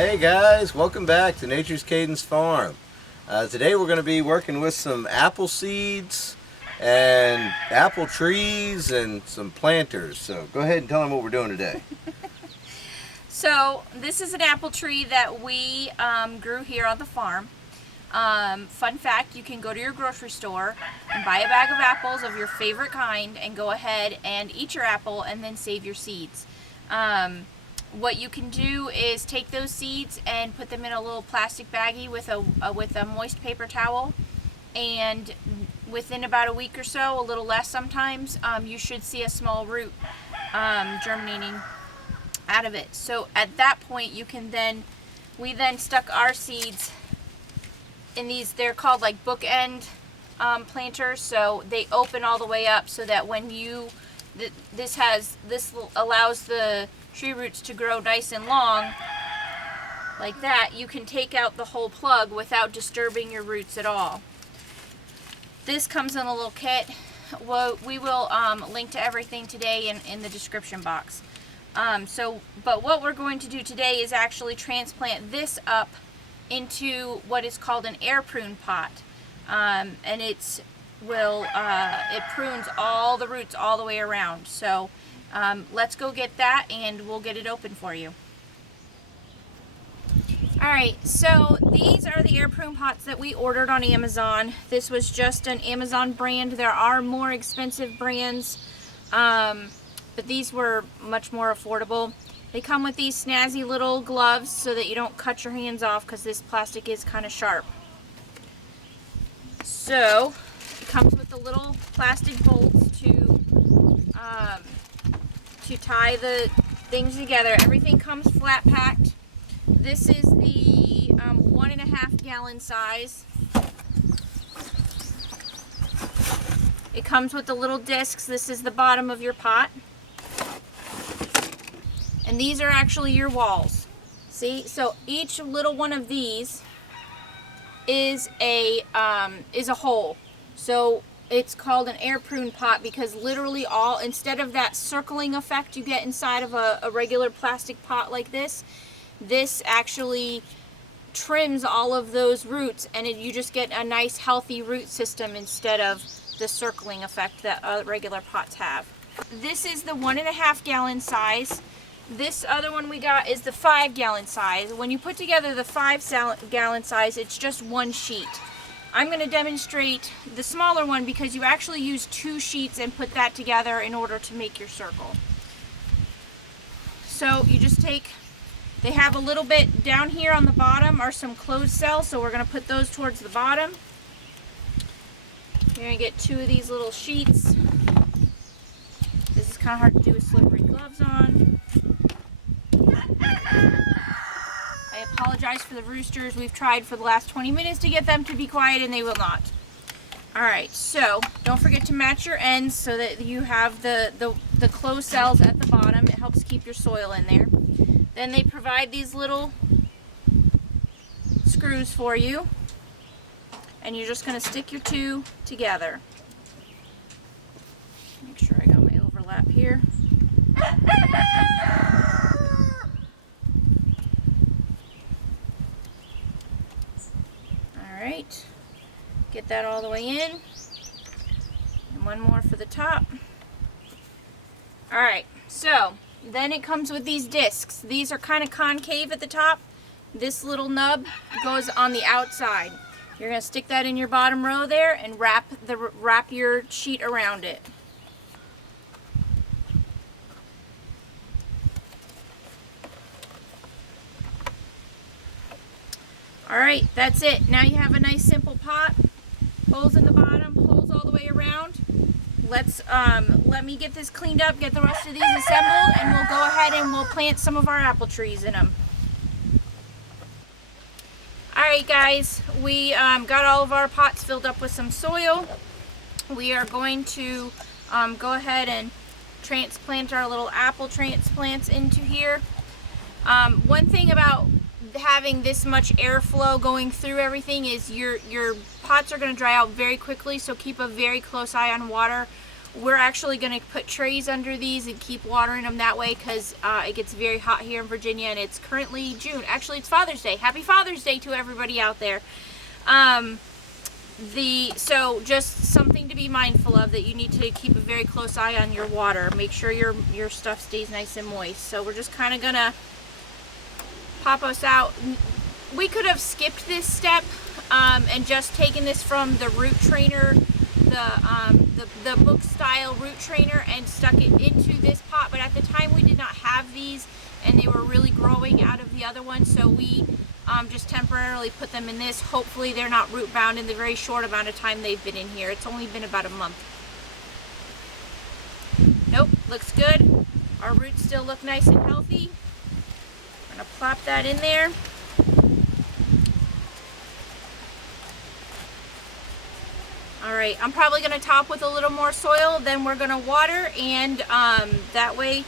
Hey guys, welcome back to Nature's Cadence Farm. Today we're going to be working with some apple seeds and apple trees and some planters. So go ahead and tell them what we're doing today. So this is an apple tree that we grew here on the farm. Fun fact, you can go to your grocery store and buy a bag of apples of your favorite kind and go ahead and eat your apple and then save your seeds. What you can do is take those seeds and put them in a little plastic baggie with a moist paper towel, and within about a week or so, a little less sometimes, you should see a small root germinating out of it. So at that point we then stuck our seeds in these, they're called like bookend planters, so they open all the way up so that when this allows the tree roots to grow nice and long like that. You can take out the whole plug without disturbing your roots at all. This comes in a little kit. Well, we will link to everything today in the description box. But what we're going to do today is actually transplant this up into what is called an air prune pot, and it prunes all the roots all the way around. So let's go get that and we'll get it open for you. Alright, so these are the air prune pots that we ordered on Amazon. This was just an Amazon brand. There are more expensive brands, but these were much more affordable. They come with these snazzy little gloves so that you don't cut your hands off, because this plastic is kind of sharp. So it comes with the little plastic bolts to tie the things together. Everything comes flat packed. This is the 1.5 gallon size. It comes with the little discs. This is the bottom of your pot. And these are actually your walls. See? So each little one of these is a hole. So it's called an air prune pot because literally instead of that circling effect you get inside of a regular plastic pot like this actually trims all of those roots, and you just get a nice healthy root system instead of the circling effect that regular pots have. This is the 1.5 gallon size. This other one we got is the 5 gallon size. When you put together the 5 gallon size, it's just one sheet. I'm going to demonstrate the smaller one because you actually use 2 sheets and put that together in order to make your circle. So you just they have a little bit down here on the bottom are some closed cells, so we're going to put those towards the bottom. You're going to get 2 of these little sheets. This is kind of hard to do with slippery gloves on. I apologize for the roosters. We've tried for the last 20 minutes to get them to be quiet and they will not. Alright, so don't forget to match your ends so that you have the closed cells at the bottom. It helps keep your soil in there. Then they provide these little screws for you, and you're just going to stick your 2 together. Make sure I got my overlap here. Alright, get that all the way in, and one more for the top. Alright, so then it comes with these discs. These are kind of concave at the top. This little nub goes on the outside. You're going to stick that in your bottom row there and wrap your sheet around it. Alright, that's it. Now you have a nice simple pot. Holes in the bottom, holes all the way around. Let me get this cleaned up, get the rest of these assembled, and we'll go ahead and we'll plant some of our apple trees in them. Alright guys, we got all of our pots filled up with some soil. We are going to go ahead and transplant our little apple transplants into here. One thing about having this much airflow going through everything is your pots are going to dry out very quickly, so keep a very close eye on water. we're actually going to put trays under these and keep watering them that way because it gets very hot here in Virginia, and it's currently June. Actually, it's Father's Day. Happy Father's Day to everybody out there. So just something to be mindful of, that you need to keep a very close eye on your water. Make sure your stuff stays nice and moist. So we're just kind of going to pop us out. We could have skipped this step and just taken this from the root trainer, the book style root trainer, and stuck it into this pot, but at the time we did not have these and they were really growing out of the other one, so we just temporarily put them in this. Hopefully they're not root bound in the very short amount of time they've been in here. It's only been about a month. Nope, looks good. Our roots still look nice and healthy. I'm gonna plop that in there. Alright, I'm probably going to top with a little more soil, then we're going to water, and that way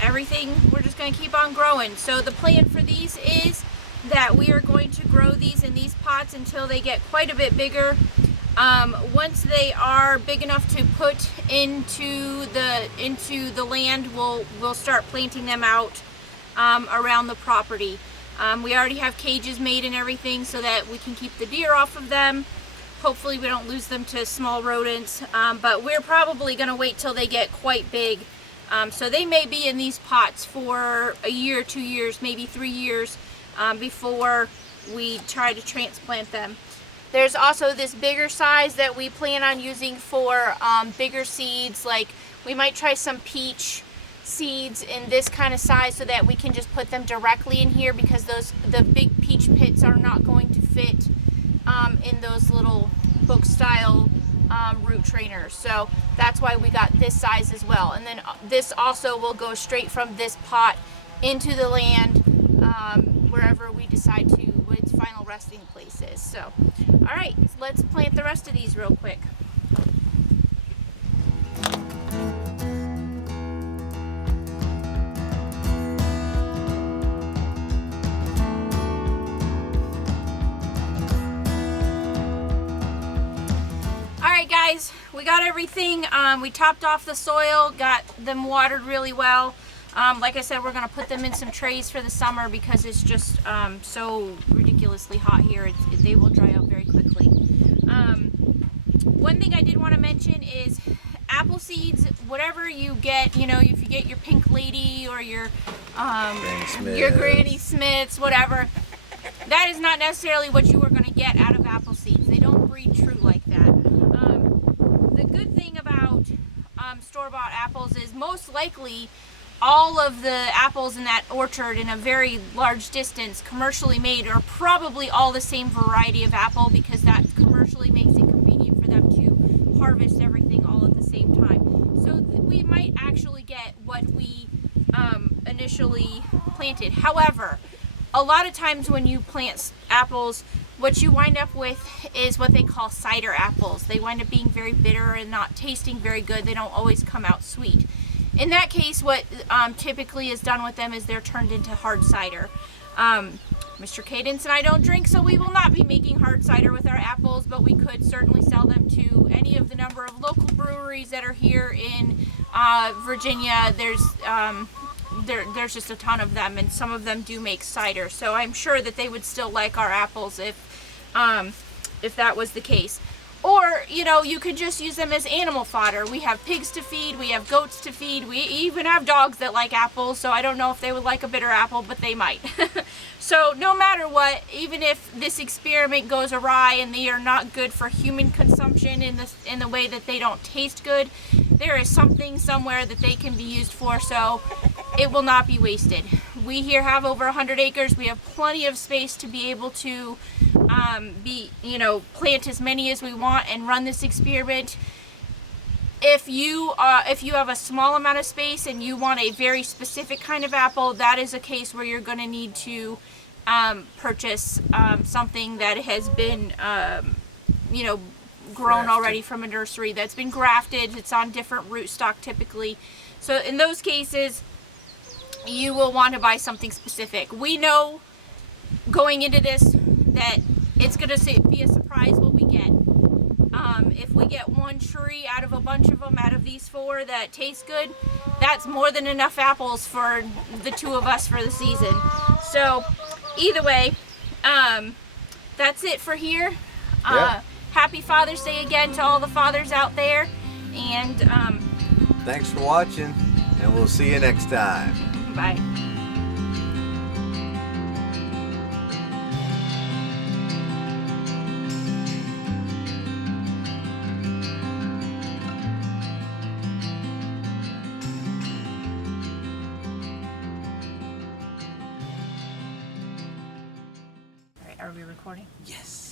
everything, we're just going to keep on growing. So the plan for these is that we are going to grow these in these pots until they get quite a bit bigger. Once they are big enough to put into the land, we'll start planting them out around the property. We already have cages made and everything so that we can keep the deer off of them. Hopefully we don't lose them to small rodents, but we're probably going to wait till they get quite big. So they may be in these pots for a year, 2 years, maybe 3 years before we try to transplant them. There's also this bigger size that we plan on using for bigger seeds. Like we might try some peach seeds in this kind of size so that we can just put them directly in here, because the big peach pits are not going to fit in those little book style root trainers. So that's why we got this size as well. And then this also will go straight from this pot into the land wherever we decide to, what its final resting place is. So all right, let's plant the rest of these real quick. Guys, we got everything. We topped off the soil, got them watered really well. Like I said, we're going to put them in some trays for the summer because it's just so ridiculously hot here. They will dry out very quickly. One thing I did want to mention is apple seeds, whatever you get, you know, if you get your Pink Lady or your Granny Smiths, whatever, that is not necessarily what you are going to get out of apple seeds. They don't breed true like that. The good thing about store-bought apples is most likely all of the apples in that orchard in a very large distance, commercially made, are probably all the same variety of apple, because that commercially makes it convenient for them to harvest everything all at the same time. So we might actually get what we initially planted. However, a lot of times when you plant apples, what you wind up with is what they call cider apples. They wind up being very bitter and not tasting very good. They don't always come out sweet. In that case, what typically is done with them is they're turned into hard cider. Mr. Cadence and I don't drink, so we will not be making hard cider with our apples, but we could certainly sell them to any of the number of local breweries that are here in Virginia. There's just a ton of them, and some of them do make cider, so I'm sure that they would still like our apples if that was the case. Or, you know, you could just use them as animal fodder. We have pigs to feed, we have goats to feed, we even have dogs that like apples, so I don't know if they would like a bitter apple, but they might. So no matter what, even if this experiment goes awry and they are not good for human consumption in the way that they don't taste good, there is something somewhere that they can be used for, so it will not be wasted. We here have over 100 acres. We have plenty of space to be able to plant as many as we want and run this experiment. If you have a small amount of space and you want a very specific kind of apple, that is a case where you're going to need to purchase something that has been grown already from a nursery, that's been grafted. It's on different rootstock typically. So in those cases, you will want to buy something specific. We know going into this that it's going to be a surprise what we get. If we get one tree out of a bunch of them, out of these 4 that taste good, that's more than enough apples for the 2 of us for the season. So either way, that's it for here. Yep. Happy Father's Day again to all the fathers out there, and Thanks for watching, and we'll see you next time. bye. All right, are we recording? Yes.